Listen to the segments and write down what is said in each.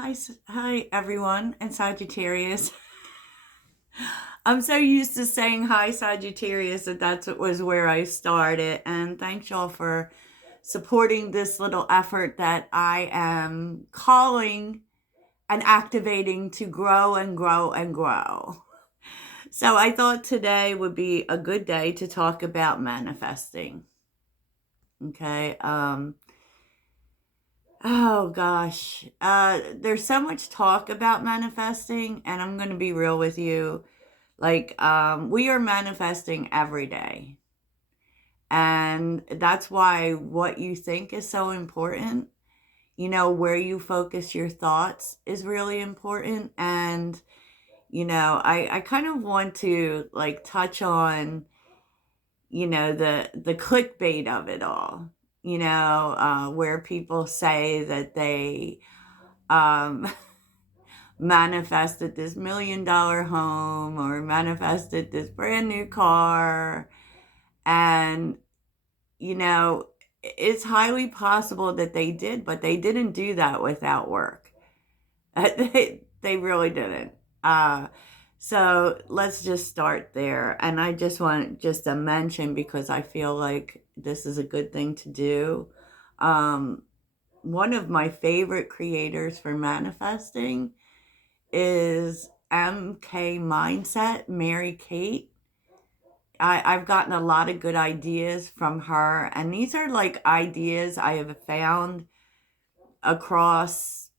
Hi everyone, and Sagittarius. I'm so used to saying hi Sagittarius that was where I started. And thanks y'all for supporting this little effort that I am calling and activating to grow and grow and grow. So I thought today would be a good day to talk about manifesting. Okay. Oh gosh. There's so much talk about manifesting, and I'm going to be real with you. We are manifesting every day. And that's why what you think is so important. Where you focus your thoughts is really important. And, I kind of want to like touch on, the clickbait of it all, where people say that they, um, manifested this $1 million home or manifested this brand new car. And, you know, it's highly possible that they did, but they didn't do that without work. They really didn't. So let's just start there. And I just want just to mention, because I feel like this is a good thing to do. Um, One of my favorite creators for manifesting is MK Mindset, Mary Kate. I've gotten a lot of good ideas from her, and these are like ideas I have found across,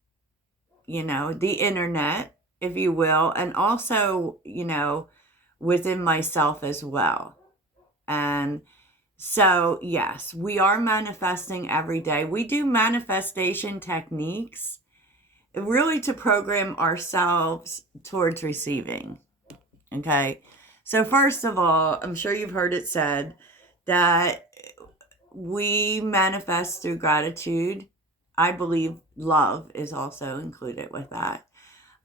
the internet, if you will, and also, within myself as well. And so, yes, we are manifesting every day. We do manifestation techniques really to program ourselves towards receiving. Okay. So, first of all, I'm sure you've heard it said that we manifest through gratitude. I believe love is also included with that.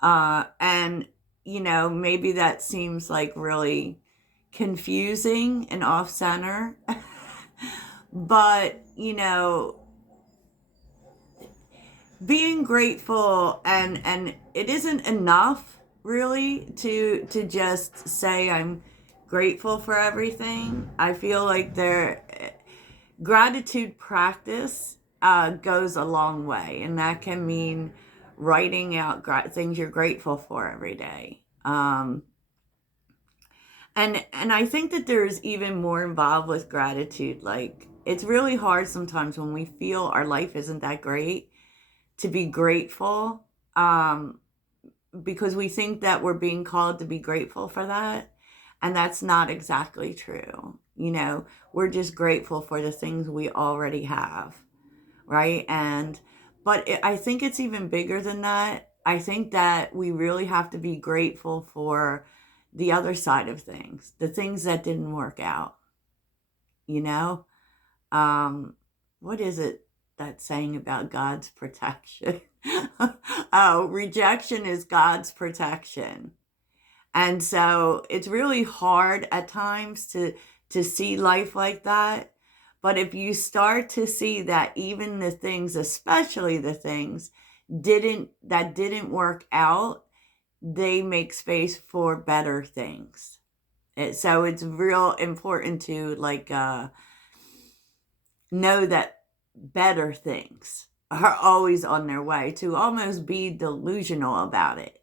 And, maybe that seems like really confusing and off center. But, being grateful, and it isn't enough really to just say I'm grateful for everything. I feel like gratitude practice goes a long way, and that can mean writing out things you're grateful for every day. And I think that there's even more involved with gratitude. Like, it's really hard sometimes when we feel our life isn't that great to be grateful, um, because we think that we're being called to be grateful for that. And that's not exactly true. We're just grateful for the things we already have, right? I think it's even bigger than that. I think that we really have to be grateful for the other side of things, the things that didn't work out, you know? Um, what is it that saying about God's protection? Oh, rejection is God's protection. And so it's really hard at times to see life like that. But if you start to see that even the things, especially the things didn't work out, they make space for better things. So it's real important to know that better things are always on their way, to almost be delusional about it,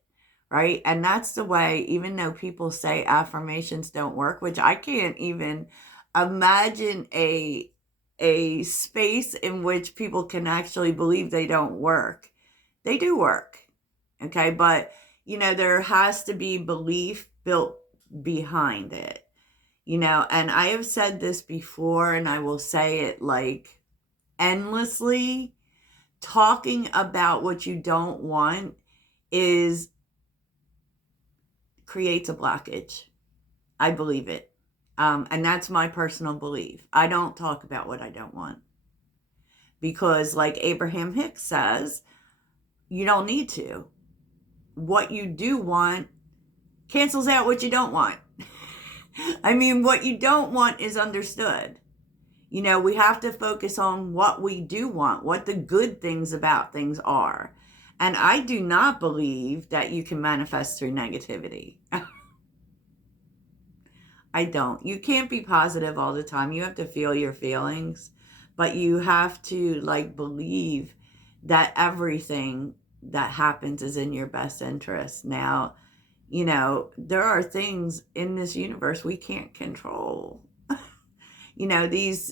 right? And that's the way, even though people say affirmations don't work, which I can't even imagine a space in which people can actually believe they don't work. They do work. Okay, but there has to be belief built behind it. And I have said this before, and I will say it like endlessly. Talking about what you don't want is creates a blockage. I believe it. And that's my personal belief. I don't talk about what I don't want, because, like Abraham Hicks says, you don't need to. What you do want cancels out what you don't want. I mean, what you don't want is understood. We have to focus on what we do want, what the good things about things are. And I do not believe that you can manifest through negativity. I don't. You can't be positive all the time. You have to feel your feelings, but you have to like believe that everything that happens is in your best interest. Now, there are things in this universe we can't control.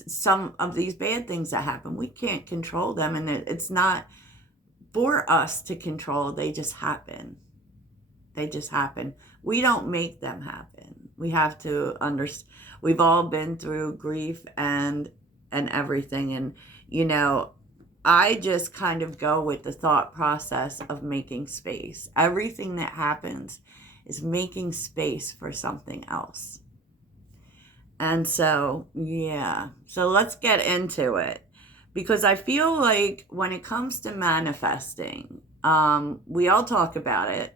Some of these bad things that happen, we can't control them, and it's not for us to control. They just happen. They just happen. We don't make them happen. We have to understand. We've all been through grief and everything, and I just kind of go with the thought process of making space. Everything that happens is making space for something else. And so, yeah. So let's get into it, because I feel like when it comes to manifesting, we all talk about it.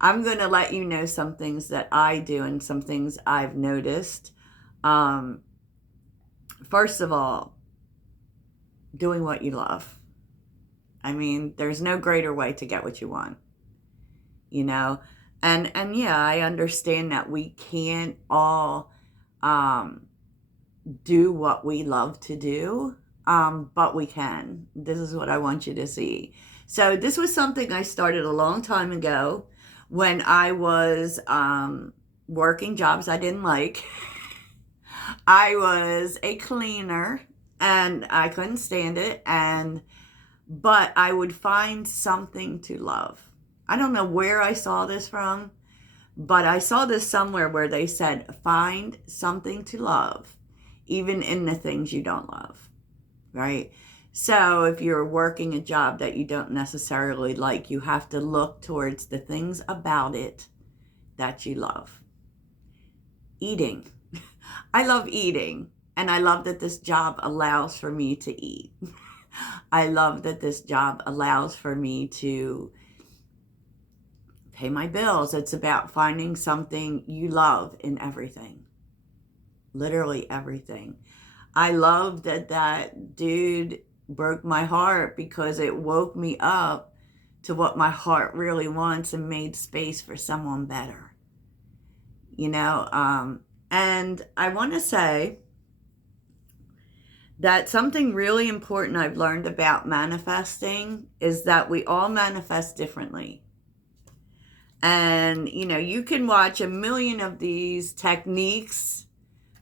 I'm going to let you know some things that I do and some things I've noticed. First of all, doing what you love. I mean, there's no greater way to get what you want, And yeah, I understand that we can't all do what we love to do, but we can. This is what I want you to see. So this was something I started a long time ago when I was working jobs I didn't like. I was a cleaner and I couldn't stand it, but I would find something to love. I don't know where I saw this from, but I saw this somewhere where they said, find something to love, even in the things you don't love, right? So if you're working a job that you don't necessarily like, you have to look towards the things about it that you love. Eating. I love eating, and I love that this job allows for me to eat. I love that this job allows for me to pay my bills. It's about finding something you love in everything. Literally everything. I love that dude broke my heart because it woke me up to what my heart really wants and made space for someone better. And I want to say that something really important I've learned about manifesting is that we all manifest differently. And, you can watch a million of these techniques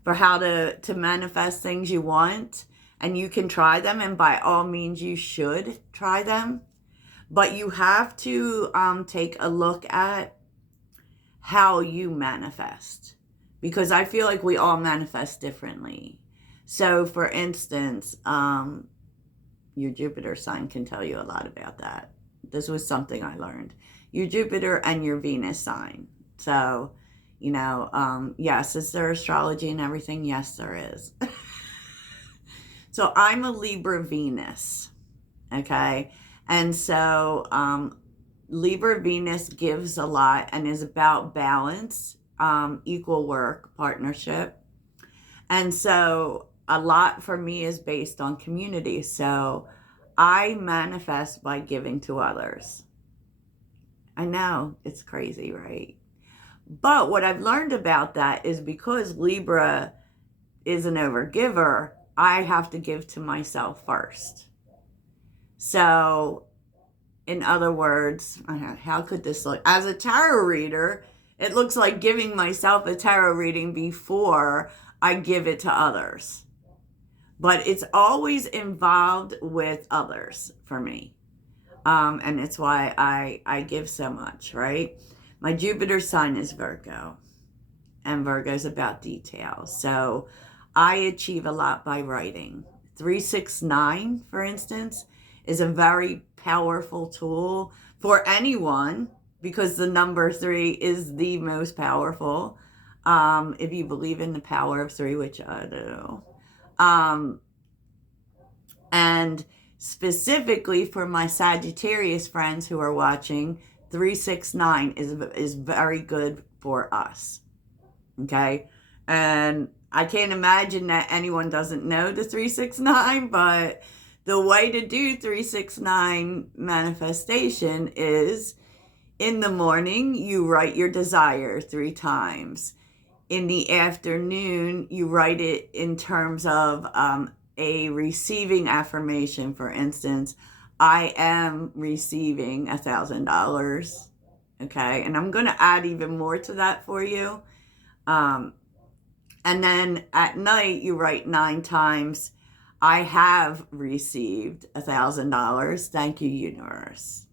for how to manifest things you want, and you can try them, and by all means you should try them. But you have to take a look at how you manifest, because I feel like we all manifest differently. So, for instance, your Jupiter sign can tell you a lot about that. This was something I learned. Your Jupiter and your Venus sign. So, yes, is there astrology and everything? Yes, there is. So I'm a Libra Venus, okay? And so Libra Venus gives a lot and is about balance, equal work, partnership. And so a lot for me is based on community. So I manifest by giving to others. I know, it's crazy, right? But what I've learned about that is because Libra is an overgiver, I have to give to myself first. So, in other words, how could this look? As a tarot reader, it looks like giving myself a tarot reading before I give it to others. But it's always involved with others for me. And it's why I give so much, right? My Jupiter sign is Virgo, and Virgo's about details. So I achieve a lot by writing. 369, for instance, is a very powerful tool for anyone because the number 3 is the most powerful. If you believe in the power of 3, which I do. And specifically for my Sagittarius friends who are watching, 369 is very good for us. Okay? And I can't imagine that anyone doesn't know the 369, but the way to do 369 manifestation is in the morning, you write your desire 3 times. In the afternoon, you write it in terms of a receiving affirmation. For instance, I am receiving $1,000. Okay. And I'm going to add even more to that for you. And then at night, you write 9 times, I have received $1,000. Thank you, universe.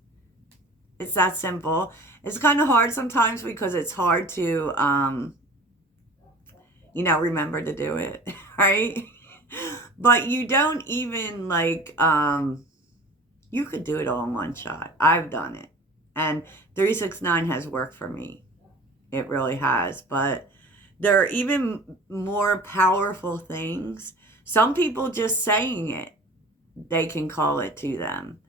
It's that simple. It's kind of hard sometimes because it's hard to, remember to do it, right? But you don't even you could do it all in one shot. I've done it. And 369 has worked for me. It really has. But there are even more powerful things. Some people just saying it, they can call it to them.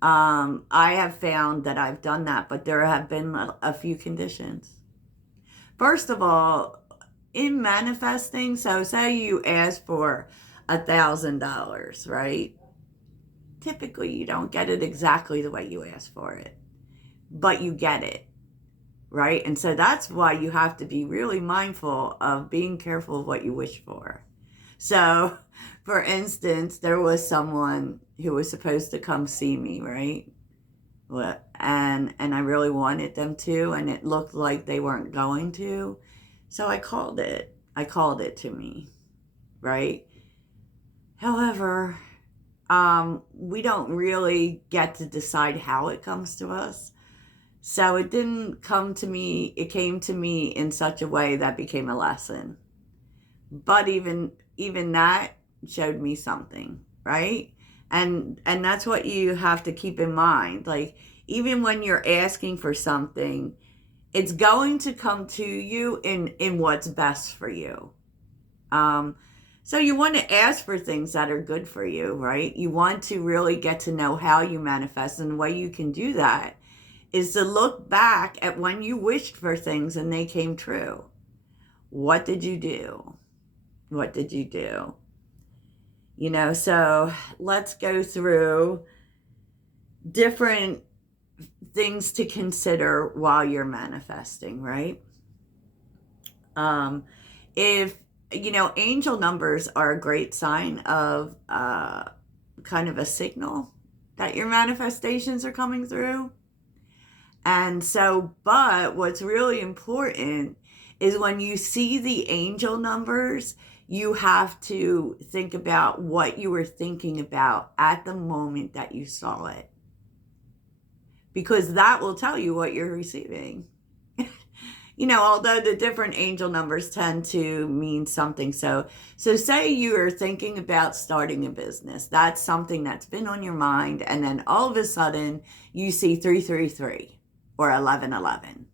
I have found that I've done that, but there have been a few conditions. First of all, in manifesting, so say you ask for $1,000, right? Typically, you don't get it exactly the way you ask for it, but you get it, right? And so that's why you have to be really mindful of being careful of what you wish for. So, for instance, there was someone who was supposed to come see me, right? And I really wanted them to, and it looked like they weren't going to. So I called it. I called it to me, right? However, we don't really get to decide how it comes to us. So it didn't come to me. It came to me in such a way that became a lesson. But even that showed me something, right? And that's what you have to keep in mind. Like, even when you're asking for something, it's going to come to you in what's best for you. So you want to ask for things that are good for you, right? You want to really get to know how you manifest. And the way you can do that is to look back at when you wished for things and they came true. What did you do? What did you do? So let's go through different things to consider while you're manifesting, right? If, angel numbers are a great sign of kind of a signal that your manifestations are coming through. And so, but what's really important is when you see the angel numbers, you have to think about what you were thinking about at the moment that you saw it. Because that will tell you what you're receiving. Although the different angel numbers tend to mean something. So say you are thinking about starting a business. That's something that's been on your mind. And then all of a sudden you see 333 or 1111.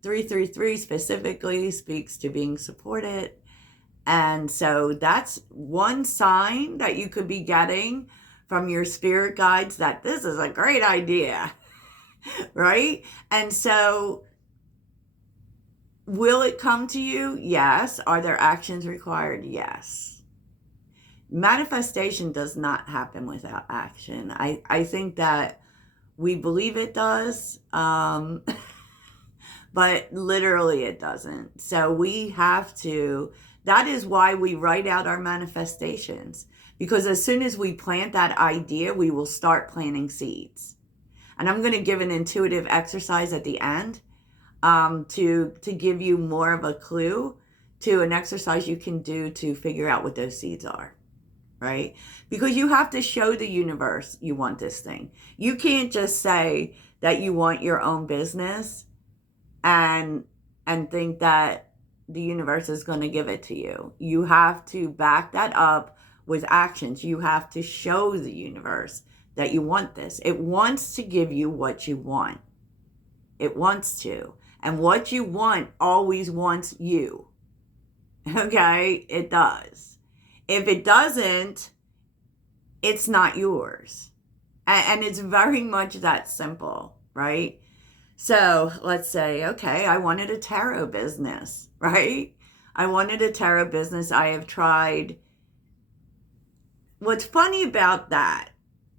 333 specifically speaks to being supported. And so that's one sign that you could be getting from your spirit guides that this is a great idea, right? And so will it come to you? Yes. Are there actions required? Yes. Manifestation does not happen without action. I think that we believe it does, but literally it doesn't. So we have to, that is why we write out our manifestations. Because as soon as we plant that idea, we will start planting seeds. And I'm going to give an intuitive exercise at the end to give you more of a clue to an exercise you can do to figure out what those seeds are, right? Because you have to show the universe you want this thing. You can't just say that you want your own business and think that the universe is going to give it to you. You have to back that up with actions. You have to show the universe that you want this. It wants to give you what you want. It wants to. And what you want always wants you. Okay? It does. If it doesn't, it's not yours. And it's very much that simple, right? So let's say, okay, I wanted a tarot business, right? I wanted a tarot business. I have tried what's funny about that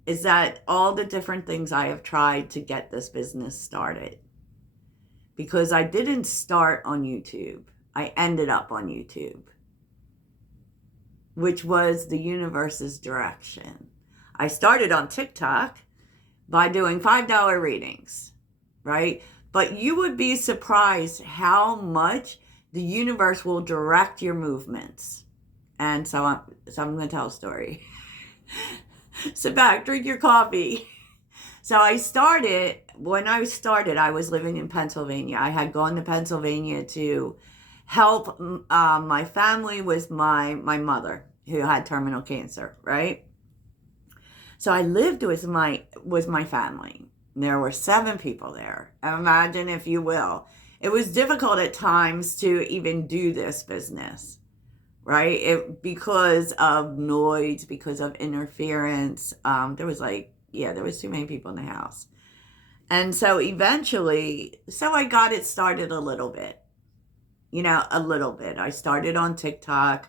is that all the different things I have tried to get this business started, because I didn't start on YouTube, I ended up on YouTube, which was the universe's direction. I started on TikTok by doing $5 readings, right? But you would be surprised how much the universe will direct your movements. And so I'm going to tell a story. Sit back, drink your coffee. So when I started, I was living in Pennsylvania. I had gone to Pennsylvania to help my family with my mother who had terminal cancer, right? So I lived with my family. There were 7 people there. Imagine, if you will. It was difficult at times to even do this business, right? Because of noise, because of interference. There was too many people in the house. And so eventually, I got it started a little bit, a little bit. I started on TikTok.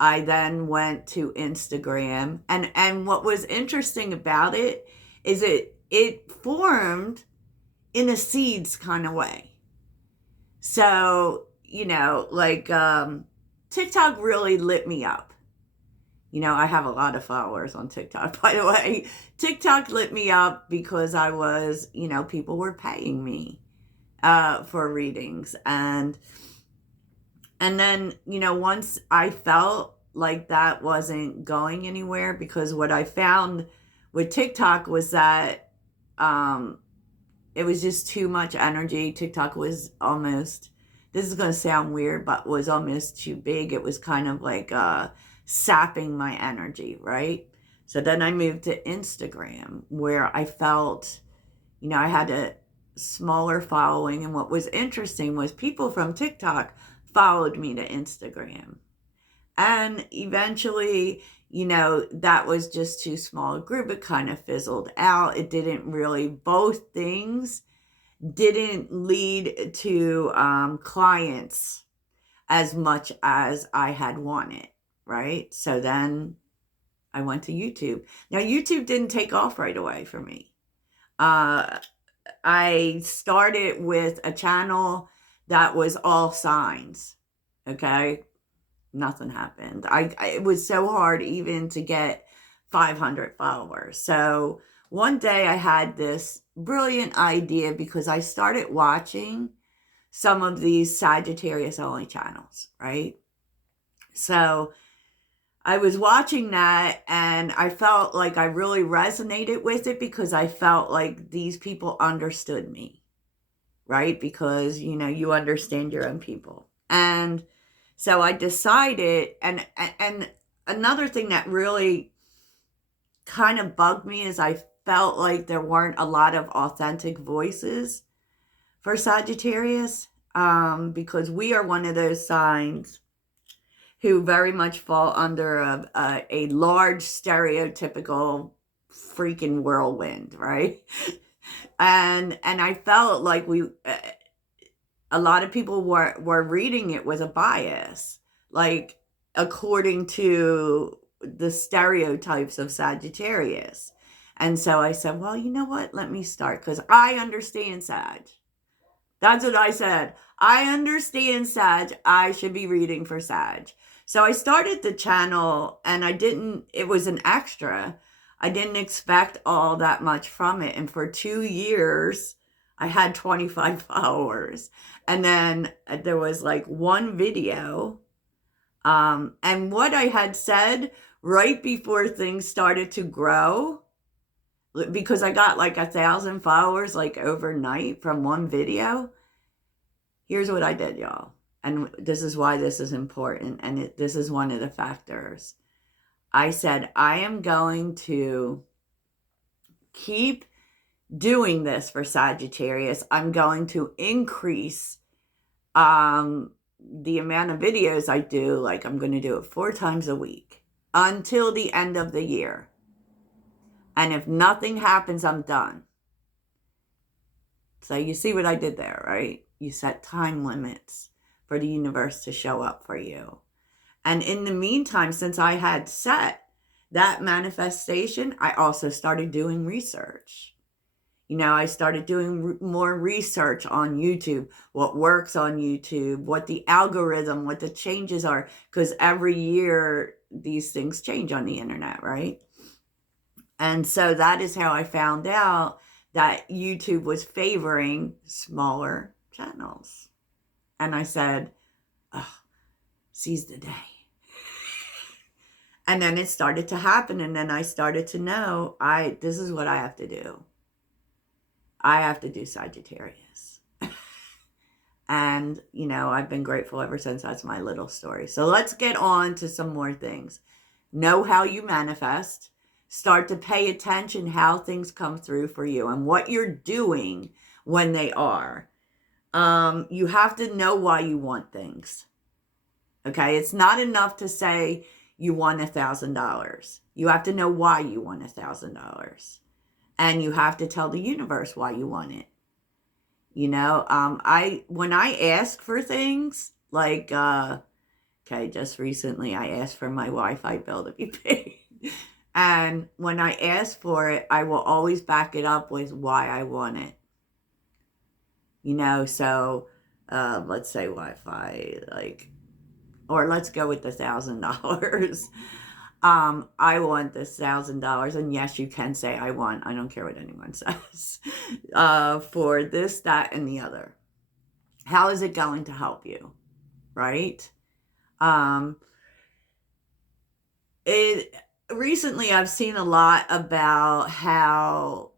I then went to Instagram. And what was interesting about it is it formed in a seeds kind of way. So, TikTok really lit me up. I have a lot of followers on TikTok, by the way. TikTok lit me up because people were paying me for readings. And then, once I felt like that wasn't going anywhere, because what I found with TikTok was that it was just too much energy. TikTok was almost, this is going to sound weird, but was almost too big. It was kind of like sapping my energy, right? So then I moved to Instagram, where I felt, I had a smaller following. And what was interesting was people from TikTok followed me to Instagram. And eventually, that was just too small a group. It kind of fizzled out. It didn't really, both things didn't lead to clients as much as I had wanted, right? So then I went to YouTube. Now, YouTube didn't take off right away for me. I started with a channel that was all signs, okay? Nothing happened. It was so hard even to get 500 followers. So one day I had this brilliant idea, because I started watching some of these Sagittarius only channels, right? So I was watching that and I felt like I really resonated with it, because I felt like these people understood me, right? Because, you understand your own people. And so I decided, and another thing that really kind of bugged me is I felt like there weren't a lot of authentic voices for Sagittarius, because we are one of those signs who very much fall under a large stereotypical freaking whirlwind, right? And I felt like a lot of people were reading it with a bias, like according to the stereotypes of Sagittarius. And so I said, well, you know what? Let me start, because I understand Sag. That's what I said. I understand Sag. I should be reading for Sag. So I started the channel, and it was an extra. I didn't expect all that much from it. And for 2 years, I had 25 followers. And then there was like one video. And what I had said right before things started to grow, because I got like 1,000 followers like overnight from one video. Here's what I did, y'all. And this is why this is important. And this is one of the factors. I said, I am going to keep doing this for Sagittarius. I'm going to increase the amount of videos I do. Like, I'm going to do it 4 times a week until the end of the year. And if nothing happens, I'm done. So you see what I did there, right? You set time limits for the universe to show up for you. And in the meantime, since I had set that manifestation, I also started doing research. I started doing more research on YouTube, what works on YouTube, what the algorithm, what the changes are, because every year these things change on the internet, right? And so that is how I found out that YouTube was favoring smaller channels. And I said, oh, seize the day. And then it started to happen. And then I started to know, this is what I have to do. I have to do Sagittarius. And, I've been grateful ever since. That's my little story. So let's get on to some more things. Know how you manifest. Start to pay attention how things come through for you and what you're doing when they are. You have to know why you want things. Okay? It's not enough to say you want $1,000. You have to know why you want $1,000. And you have to tell the universe why you want it. When I ask for things, like, just recently I asked for my Wi-Fi bill to be paid. And when I ask for it, I will always back it up with why I want it. So let's say Wi-Fi, or let's go with the $1,000. I want this $1,000, and yes, you can say I don't care what anyone says, for this, that, and the other. How is it going to help you, right? Recently I've seen a lot about how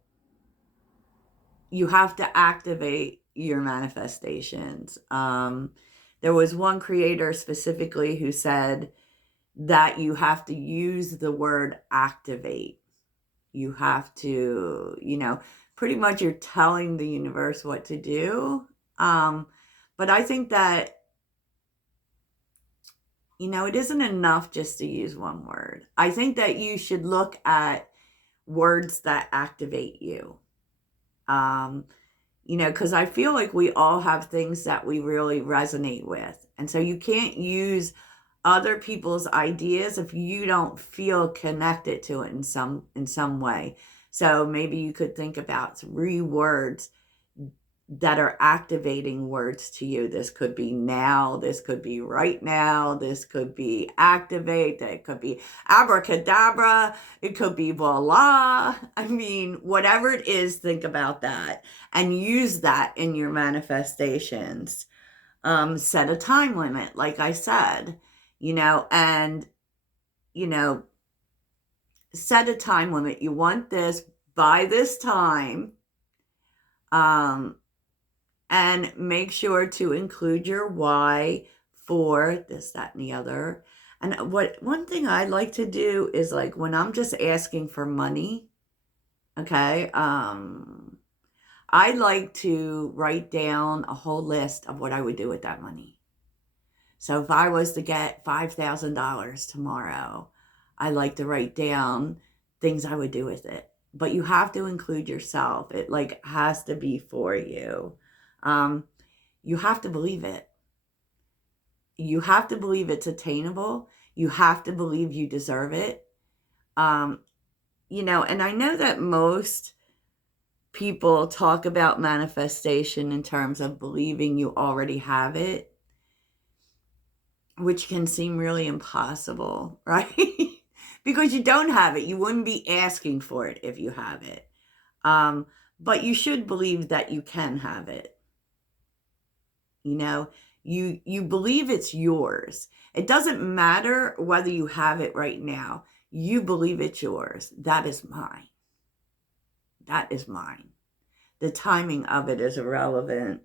you have to activate your manifestations. There was one creator specifically who said that you have to use the word activate. You have to, pretty much you're telling the universe what to do. But I think that, it isn't enough just to use one word. I think that you should look at words that activate you. Because I feel like we all have things that we really resonate with. And so you can't use other people's ideas if you don't feel connected to it in some way. So maybe you could think about 3 words that are activating words to you. This could be now, this could be right now, this could be activate, it could be abracadabra, it could be voila. I mean, whatever it is, think about that and use that in your manifestations. Set a time limit, like I said, and, set a time limit. You want this by this time, and make sure to include your why for this, that, and the other. And one thing I like to do is, like, when I'm just asking for money, okay, I like to write down a whole list of what I would do with that money. So if I was to get $5,000 tomorrow, I like to write down things I would do with it. But you have to include yourself. It has to be for you. You have to believe it. You have to believe it's attainable. You have to believe you deserve it. And I know that most people talk about manifestation in terms of believing you already have it, which can seem really impossible, right? Because you don't have it. You wouldn't be asking for it if you have it. But you should believe that you can have it. You believe it's yours. It doesn't matter whether you have it right now. You believe it's yours. That is mine. That is mine. The timing of it is irrelevant.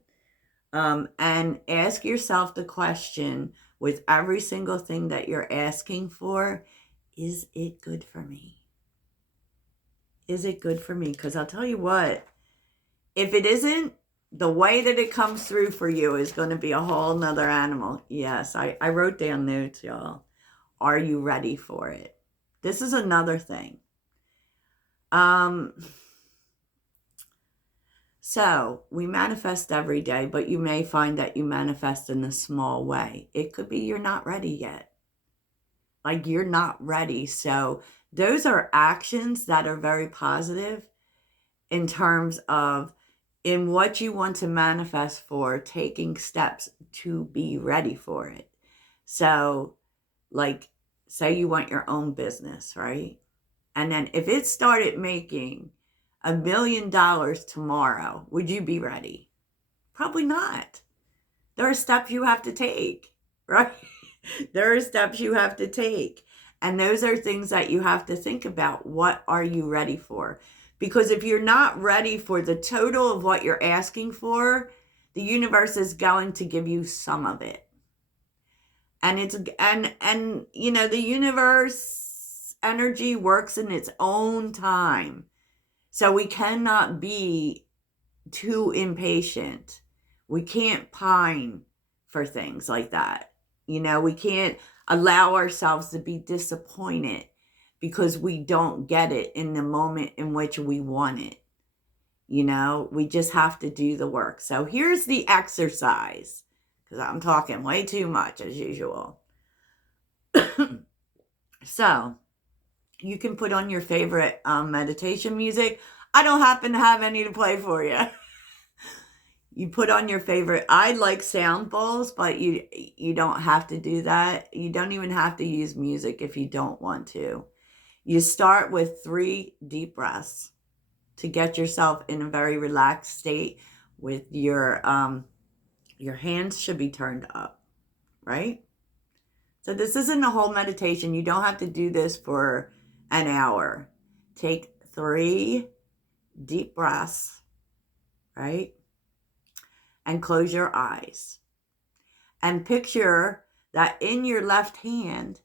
And ask yourself the question with every single thing that you're asking for, is it good for me? Is it good for me? Because I'll tell you what, if it isn't, the way that it comes through for you is going to be a whole nother animal. Yes, I wrote down notes, y'all. Are you ready for it? This is another thing. So we manifest every day, but you may find that you manifest in a small way. It could be you're not ready yet. Like, you're not ready. So Those are actions that are very positive in terms of in what you want to manifest for, taking steps to be ready for it. So, like, say you want your own business, right? And then if it started making $1 million tomorrow, would you be ready? Probably not. There are steps you have to take, right? There are steps you have to take. And those are things that you have to think about. What are you ready for? Because if you're not ready for the total of what you're asking for, the universe is going to give you some of it. And the universe energy works in its own time. So we cannot be too impatient. We can't pine for things like that. We can't allow ourselves to be disappointed because we don't get it in the moment in which we want it. We just have to do the work. So here's the exercise, because I'm talking way too much as usual. So you can put on your favorite meditation music. I don't happen to have any to play for you. You put on your favorite. I like sound bowls, but you don't have to do that. You don't even have to use music if you don't want to. You start with 3 deep breaths to get yourself in a very relaxed state. With your hands should be turned up, right? So this isn't a whole meditation. You don't have to do this for an hour. Take 3 deep breaths, right? And close your eyes. And picture that in your left hand,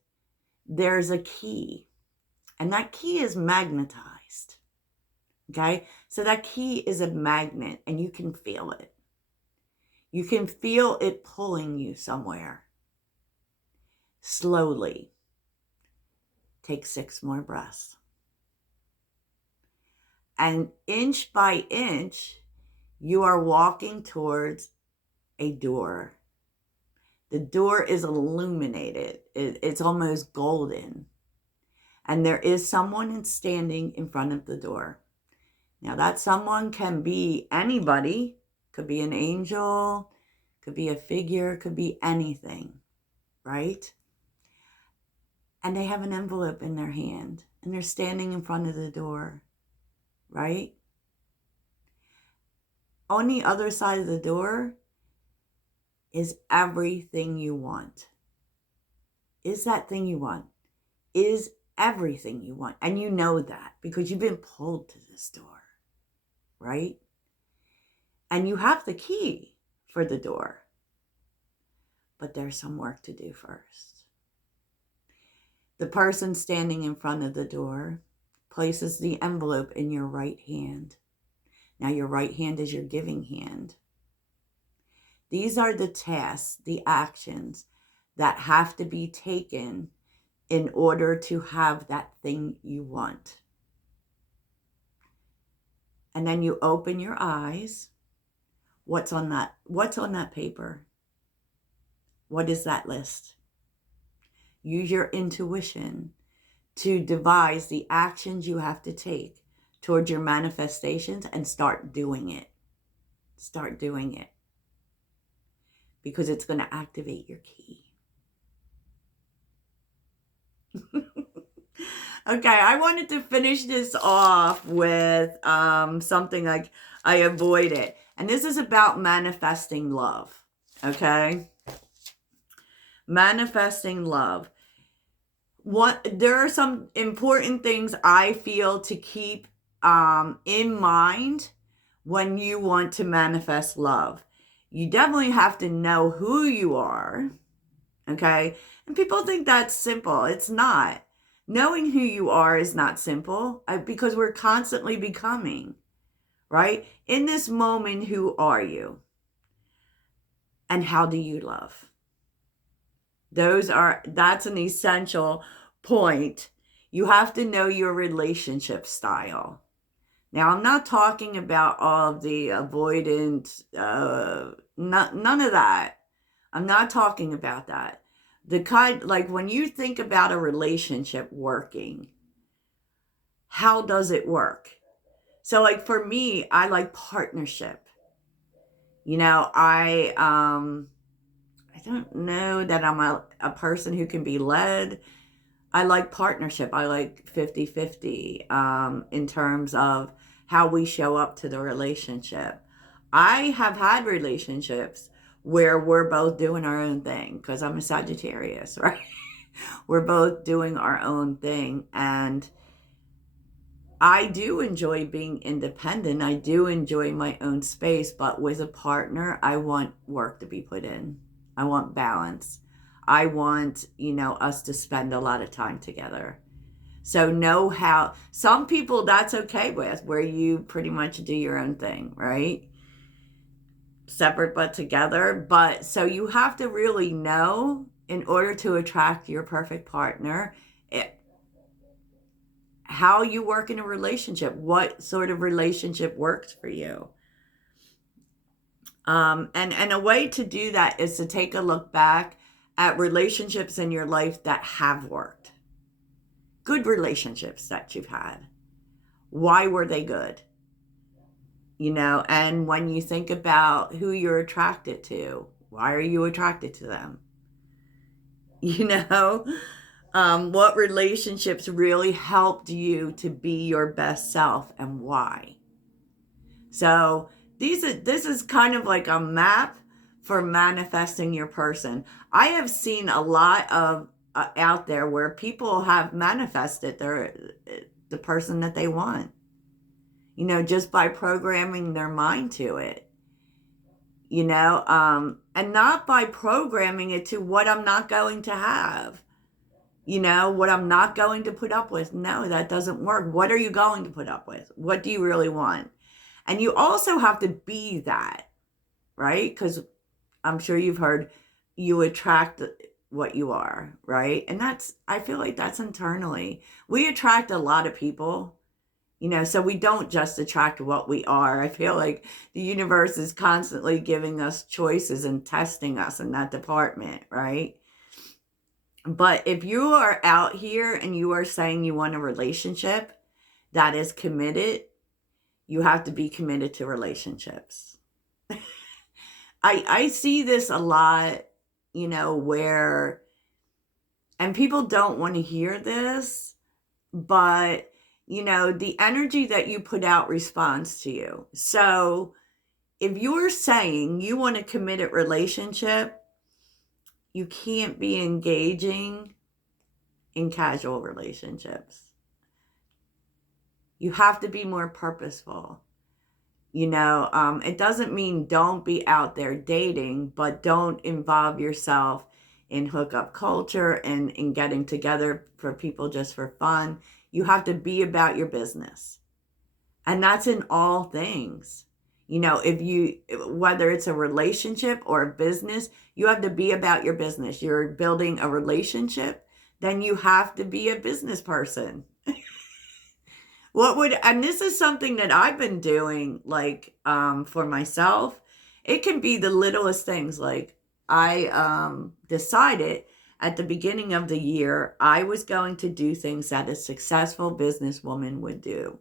there's a key. And that key is magnetized. Okay? So that key is a magnet and you can feel it. You can feel it pulling you somewhere. Slowly. Take 6 more breaths. And inch by inch, you are walking towards a door. The door is illuminated. It's almost golden. And there is someone standing in front of the door. Now, that someone can be anybody. Could be an angel, could be a figure, could be anything, right? And they have an envelope in their hand, and they're standing in front of the door, right? On the other side of the door is everything you want. Is that thing you want? Is everything you want. And you know that because you've been pulled to this door, right? And you have the key for the door. But there's some work to do first. The person standing in front of the door places the envelope in your right hand. Now, your right hand is your giving hand. These are the tasks, the actions that have to be taken in order to have that thing you want. And then you open your eyes. What's on that paper? What is that list? Use your intuition to devise the actions you have to take towards your manifestations and start doing it. Start doing it. Because it's going to activate your key. Okay, I wanted to finish this off with something like I avoid it. And this is about manifesting love. Okay? Manifesting love. There are some important things I feel to keep in mind when you want to manifest love. You definitely have to know who you are. Okay? And people think that's simple. It's not. Knowing who you are is not simple because we're constantly becoming, right? In this moment, who are you? And how do you love? That's an essential point. You have to know your relationship style. Now, I'm not talking about all of the avoidant, none of that. I'm not talking about that. The kind, like when you think about a relationship working, how does it work? So like for me, I like partnership. You know, I don't know that I'm a person who can be led. I like partnership. I like 50-50 in terms of how we show up to the relationship. I have had relationships where we're both doing our own thing because I'm a Sagittarius, right? We're both doing our own thing. And I do enjoy being independent. I do enjoy my own space, but with a partner, I want work to be put in. I want balance. I want, us to spend a lot of time together. So know how some people that's okay with where you pretty much do your own thing, right? Separate but together. But so you have to really know in order to attract your perfect partner, it, how you work in a relationship, what sort of relationship works for you. And a way to do that is to take a look back at relationships in your life that have worked. Good relationships that you've had. Why were they good? And when you think about who you're attracted to, why are you attracted to them? You know, what relationships really helped you to be your best self and why? So this is kind of like a map for manifesting your person. I have seen a lot of out there where people have manifested the person that they want. Just by programming their mind to it. And not by programming it to what I'm not going to have. What I'm not going to put up with. No, that doesn't work. What are you going to put up with? What do you really want? And you also have to be that, right? Because I'm sure you've heard you attract what you are, right? And I feel like that's internally. We attract a lot of people, so we don't just attract what we are. I feel like the universe is constantly giving us choices and testing us in that department, right? But if you are out here and you are saying you want a relationship that is committed, you have to be committed to relationships. I see this a lot, where, and people don't want to hear this, but, the energy that you put out responds to you. So if you're saying you want a committed relationship, you can't be engaging in casual relationships. You have to be more purposeful. It doesn't mean don't be out there dating, but don't involve yourself in hookup culture and in getting together for people just for fun. You have to be about your business. And that's in all things. Whether it's a relationship or a business, you have to be about your business. You're building a relationship, then you have to be a business person. And this is something that I've been doing, like, for myself. It can be the littlest things. Like, I decided at the beginning of the year, I was going to do things that a successful businesswoman would do.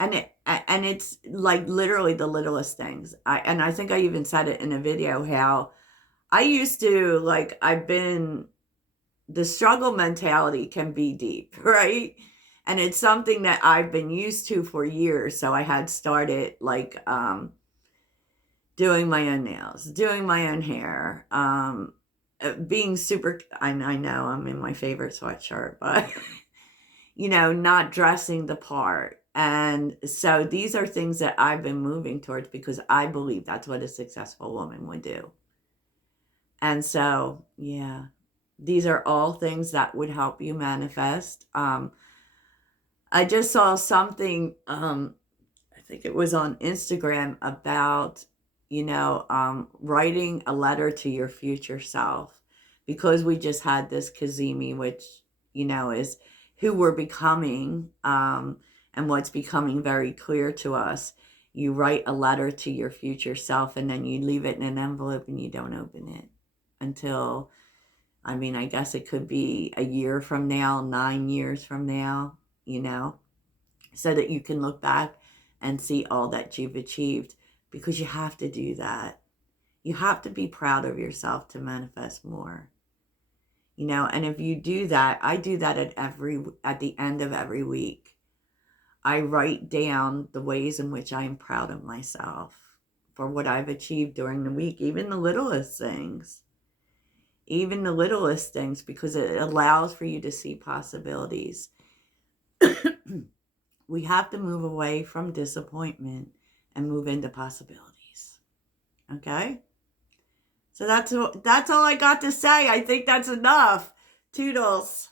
And it's like literally the littlest things. I think I even said it in a video how I used to, like, the struggle mentality can be deep, right? And it's something that I've been used to for years. So I had started, like, doing my own nails, doing my own hair, being super, I know I'm in my favorite sweatshirt, but, not dressing the part. And so these are things that I've been moving towards because I believe that's what a successful woman would do. And so, yeah, these are all things that would help you manifest. I just saw something, I think it was on Instagram about, writing a letter to your future self, because we just had this Kazemi, which, is who we're becoming, and what's becoming very clear to us. You write a letter to your future self and then you leave it in an envelope and you don't open it until, I guess it could be a year from now, 9 years from now, you know, so that you can look back and see all that you've achieved, because you have to do that. You have to be proud of yourself to manifest more. And if you do that, I do that at the end of every week. I write down the ways in which I am proud of myself for what I've achieved during the week, even the littlest things. Even the littlest things, because it allows for you to see possibilities. We have to move away from disappointment and move into possibilities. Okay? So that's all I got to say. I think that's enough. Toodles.